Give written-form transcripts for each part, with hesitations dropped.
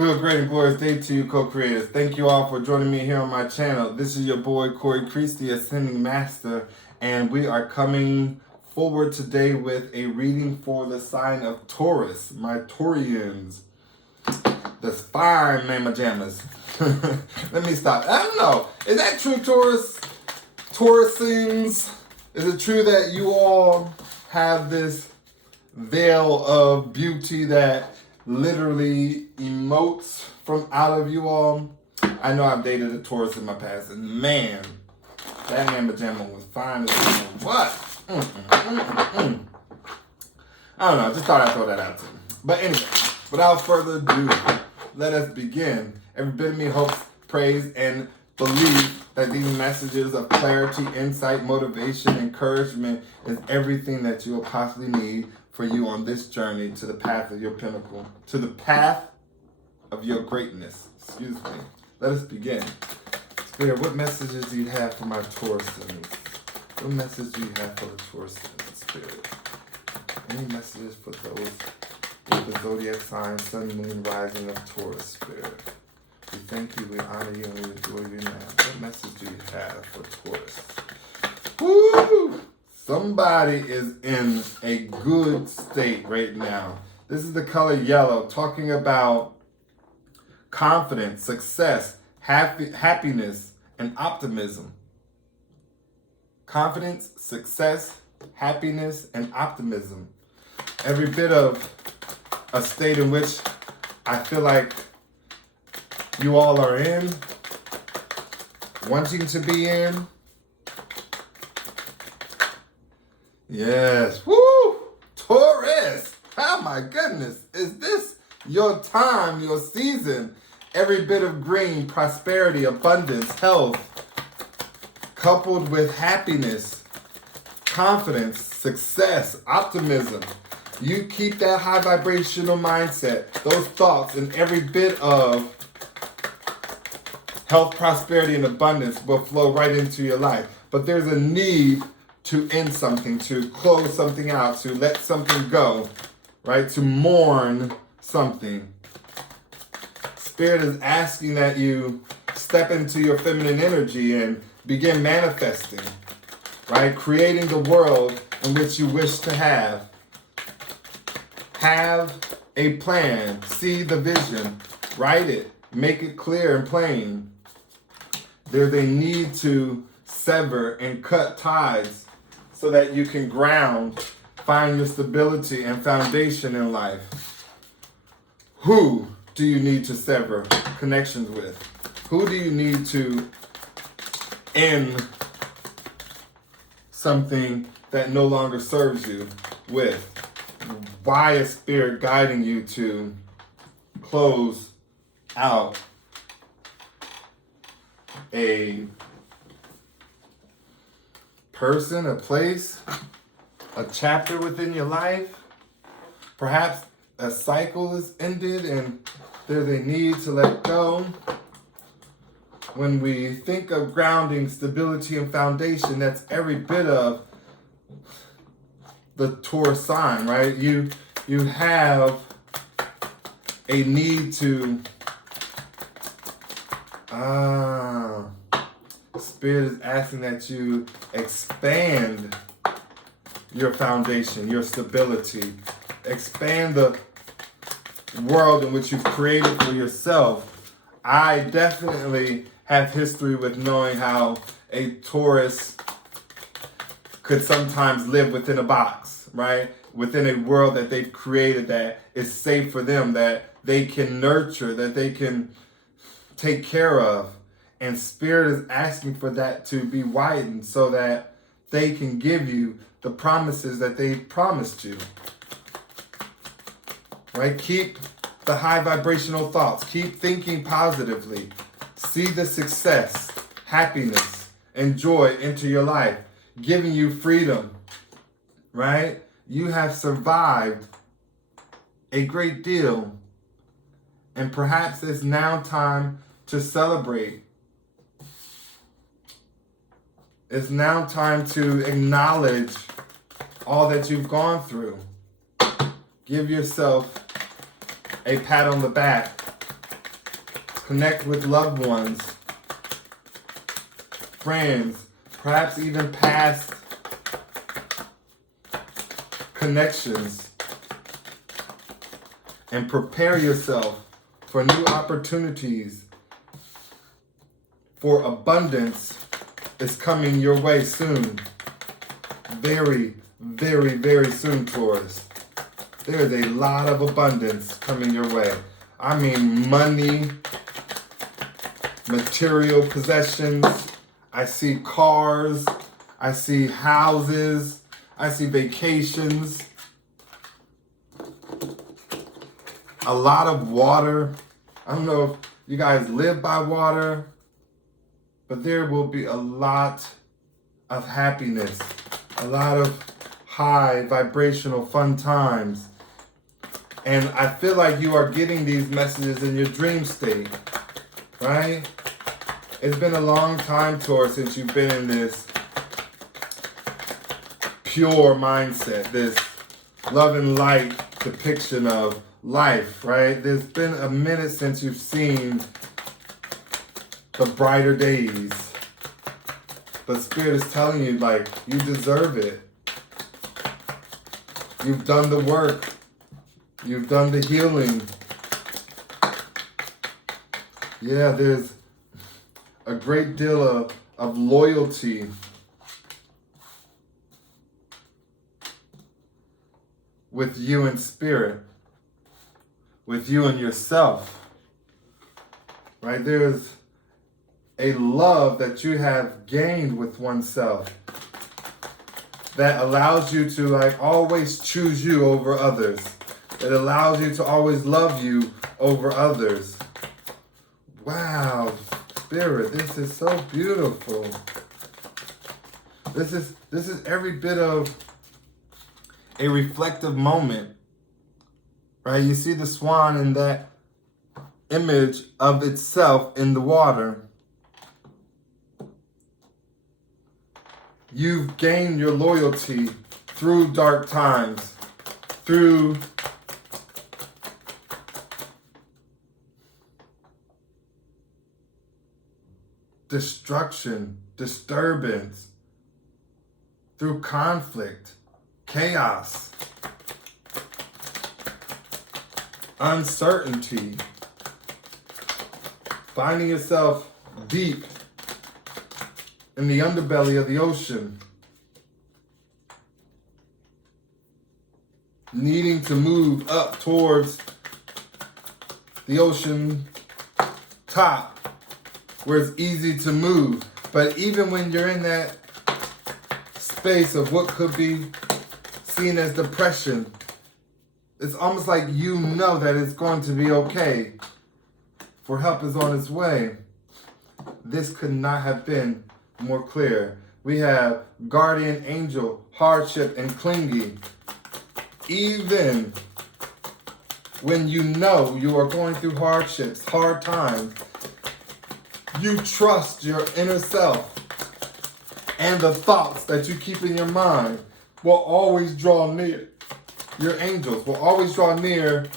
Good, great, and glorious day to you, co-creators. Thank you all for joining me here on my channel. This is your boy, Corey Creech, the Ascending Master, and we are coming forward today with a reading for the sign of Taurus, my Taurians, the fine mamma jammas. Let me stop. I don't know. Is that true, Taurus? Taurusins? Is it true that you all have this veil of beauty that literally emotes from out of you all? I know I've dated a Taurus in my past, and man, that mamma jamma was fine as what? I don't know, I just thought I'd throw that out to you. But anyway, without further ado, let us begin. Every bit of me hopes, prays, and believes that these messages of clarity, insight, motivation, encouragement is everything that you will possibly need for you on this journey to the path of your pinnacle, to the path of your greatness. Excuse me. Let us begin. Spirit, what messages do you have for my Taurusins? What message do you have for the Taurusins, Spirit? Any messages for those with the zodiac sign, sun, moon, rising of Taurus, Spirit? We thank you, we honor you, and we adore you now. What message do you have for Taurus? Woo! Somebody is in a good state right now. This is the color yellow, talking about confidence, success, happiness, and optimism. Confidence, success, happiness, and optimism. Every bit of a state in which I feel like you all are in, wanting to be in. Yes. Woo! Taurus! Oh my goodness. Is this your time, your season? Every bit of green, prosperity, abundance, health, coupled with happiness, confidence, success, optimism. You keep that high vibrational mindset, those thoughts, and every bit of health, prosperity, and abundance will flow right into your life. But there's a need to end something, to close something out, to let something go, right? To mourn something. Spirit is asking that you step into your feminine energy and begin manifesting, right? Creating the world in which you wish to have. Have a plan, see the vision, write it, make it clear and plain. There's a need to sever and cut ties so that you can ground, find your stability and foundation in life. Who do you need to sever connections with? Who do you need to end something that no longer serves you with? Why is Spirit guiding you to close out a person, a place, a chapter within your life? Perhaps a cycle is ended and there's a need to let go. When we think of grounding, stability, and foundation, that's every bit of the Taurus sign, right? You have a need to Spirit is asking that you expand your foundation, your stability. Expand the world in which you've created for yourself. I definitely have history with knowing how a Taurus could sometimes live within a box, right? Within a world that they've created that is safe for them, that they can nurture, that they can take care of. And Spirit is asking for that to be widened so that they can give you the promises that they've promised you. Right? Keep the high vibrational thoughts. Keep thinking positively. See the success, happiness, and joy into your life, giving you freedom. Right? You have survived a great deal. And perhaps it's now time to celebrate. It's now time to acknowledge all that you've gone through. Give yourself a pat on the back Connect with loved ones, friends, perhaps even past connections, and prepare yourself for new opportunities, for abundance is coming your way soon. Very, very, very soon, Taurus. There is a lot of abundance coming your way. I mean money, material possessions. I see cars. I see houses. I see vacations. A lot of water. I don't know if you guys live by water, but there will be a lot of happiness, a lot of high vibrational fun times. And I feel like you are getting these messages in your dream state, right? It's been a long time, Taurus, since you've been in this pure mindset, this love and light depiction of life, right? There's been a minute since you've seen the brighter days. But Spirit is telling you, like, you deserve it. You've done the work. You've done the healing. Yeah, there's a great deal of loyalty with you and Spirit, with you and yourself, right? There's a love that you have gained with oneself that allows you to, like, always choose you over others. It allows you to always love you over others. Wow, Spirit, this is so beautiful. This is every bit of a reflective moment, right? You see the swan in that image of itself in the water. You've gained your loyalty through dark times, through destruction, disturbance, through conflict, chaos, uncertainty, finding yourself deep in the underbelly of the ocean, needing to move up towards the ocean top where it's easy to move. But even when you're in that space of what could be seen as depression, it's almost like you know that it's going to be okay, for help is on its way. This could not have been more clear. We have guardian angel, hardship, and clingy. Even when you know you are going through hardships, hard times, you trust your inner self, and the thoughts that you keep in your mind will always draw near. Your angels will always draw near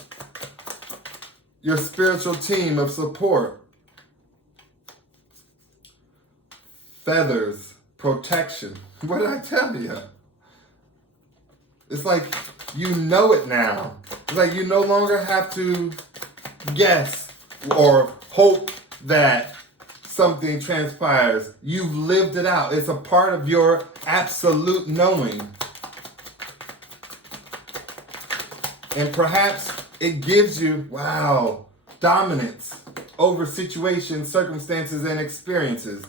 your spiritual team of support. Feathers, protection. What did I tell you? It's like you know it now. It's like you no longer have to guess or hope that something transpires. You've lived it out. It's a part of your absolute knowing. And perhaps it gives you, wow, dominance over situations, circumstances, and experiences.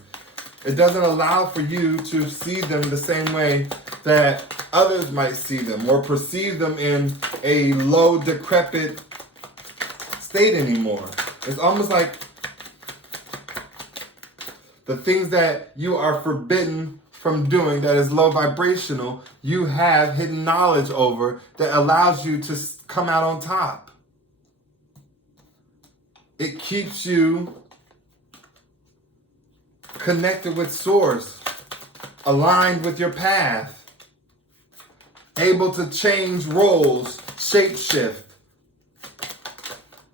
It doesn't allow for you to see them the same way that others might see them or perceive them in a low, decrepit state anymore. It's almost like the things that you are forbidden from doing that is low vibrational, you have hidden knowledge over that allows you to come out on top. It keeps you connected with source, aligned with your path, able to change roles, shape shift,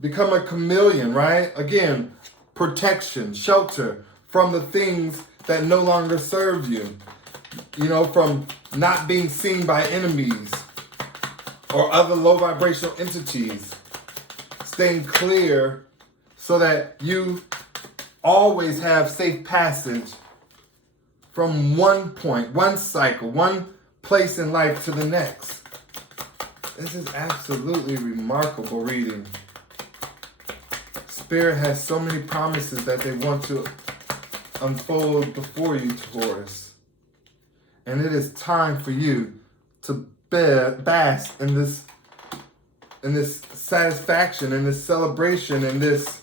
become a chameleon, right? Again, protection, shelter from the things that no longer serve you. From not being seen by enemies or other low vibrational entities. Staying clear so that you always have safe passage from one point, one cycle, one place in life to the next. This is absolutely remarkable reading. Spirit has so many promises that they want to unfold before you, Taurus. And it is time for you to bask in this satisfaction, in this celebration, in this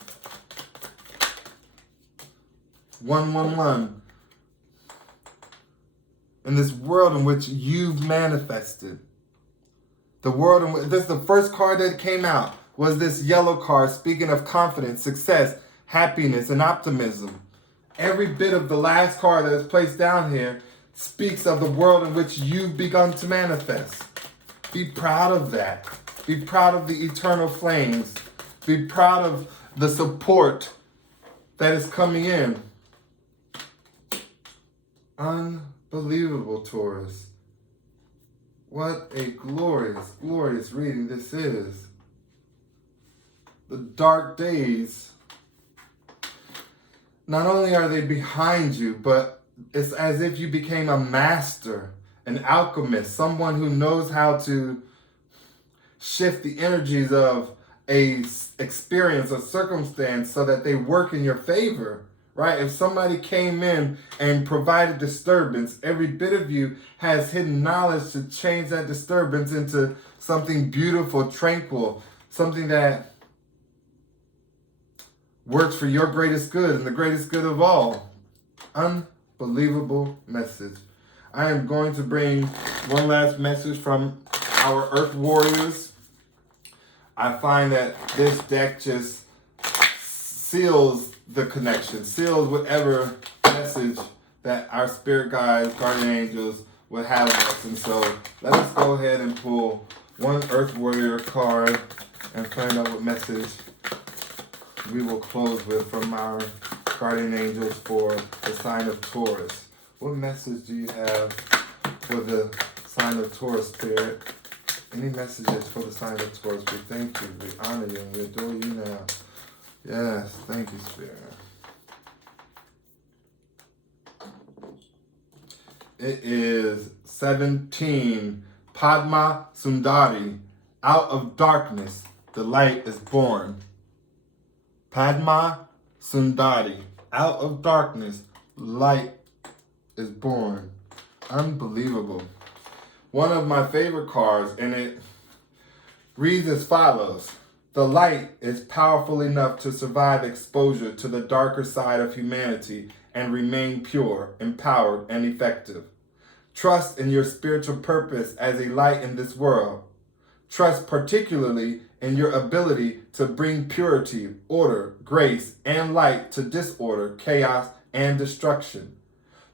111, in this world in which you've manifested. The world in which, this is the first card that came out, was this yellow card, speaking of confidence, success, happiness, and optimism. Every bit of the last card that is placed down here speaks of the world in which you've begun to manifest. Be proud of that. Be proud of the eternal flames. Be proud of the support that is coming in. Unbelievable, Taurus. What a glorious, glorious reading this is. The dark days, not only are they behind you, but it's as if you became a master, an alchemist, someone who knows how to shift the energies of a experience, a circumstance, so that they work in your favor, right? If somebody came in and provided disturbance, every bit of you has hidden knowledge to change that disturbance into something beautiful, tranquil, something that works for your greatest good and the greatest good of all. Unbelievable message. I am going to bring one last message from our Earth Warriors. I find that this deck just seals the connection, seals whatever message that our spirit guides, guardian angels would have us. And so let us go ahead and pull one Earth Warrior card and find out what message we will close with from our guardian angels for the sign of Taurus. What message do you have for the sign of Taurus, Spirit? Any messages for the sign of Taurus? We thank you, we honor you, and we adore you now. Yes, thank you, Spirit. It is 17, Padma Sundari. Out of darkness, the light is born. Padma Sundari. Out of darkness, light is born. Unbelievable. One of my favorite cards, and it reads as follows. The light is powerful enough to survive exposure to the darker side of humanity and remain pure, empowered, and effective. Trust in your spiritual purpose as a light in this world. Trust particularly in your ability to bring purity, order, grace, and light to disorder, chaos, and destruction.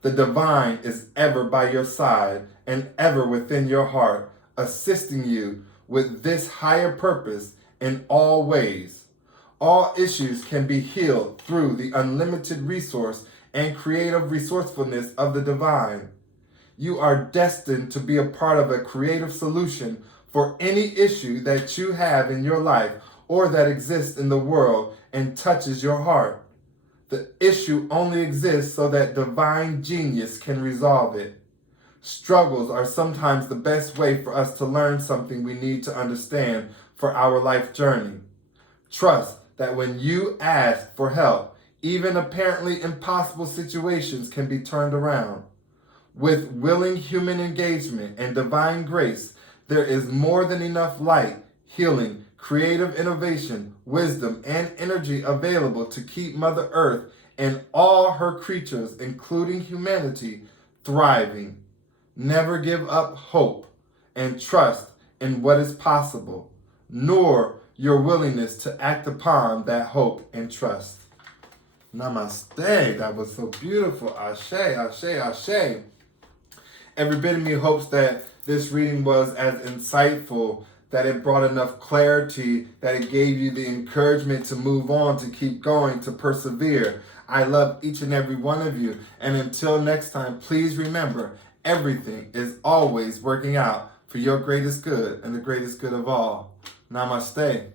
The divine is ever by your side and ever within your heart, assisting you with this higher purpose in all ways. All issues can be healed through the unlimited resource and creative resourcefulness of the divine. You are destined to be a part of a creative solution for any issue that you have in your life or that exists in the world and touches your heart. The issue only exists so that divine genius can resolve it. Struggles are sometimes the best way for us to learn something we need to understand for our life journey. Trust that when you ask for help, even apparently impossible situations can be turned around. With willing human engagement and divine grace, there is more than enough light, healing, creative innovation, wisdom, and energy available to keep Mother Earth and all her creatures, including humanity, thriving. Never give up hope and trust in what is possible, nor your willingness to act upon that hope and trust. Namaste. That was so beautiful. Ashe, ashe, ashe. Every bit of me hopes that this reading was as insightful, that it brought enough clarity, that it gave you the encouragement to move on, to keep going, to persevere. I love each and every one of you. And until next time, please remember, everything is always working out for your greatest good and the greatest good of all. Namaste.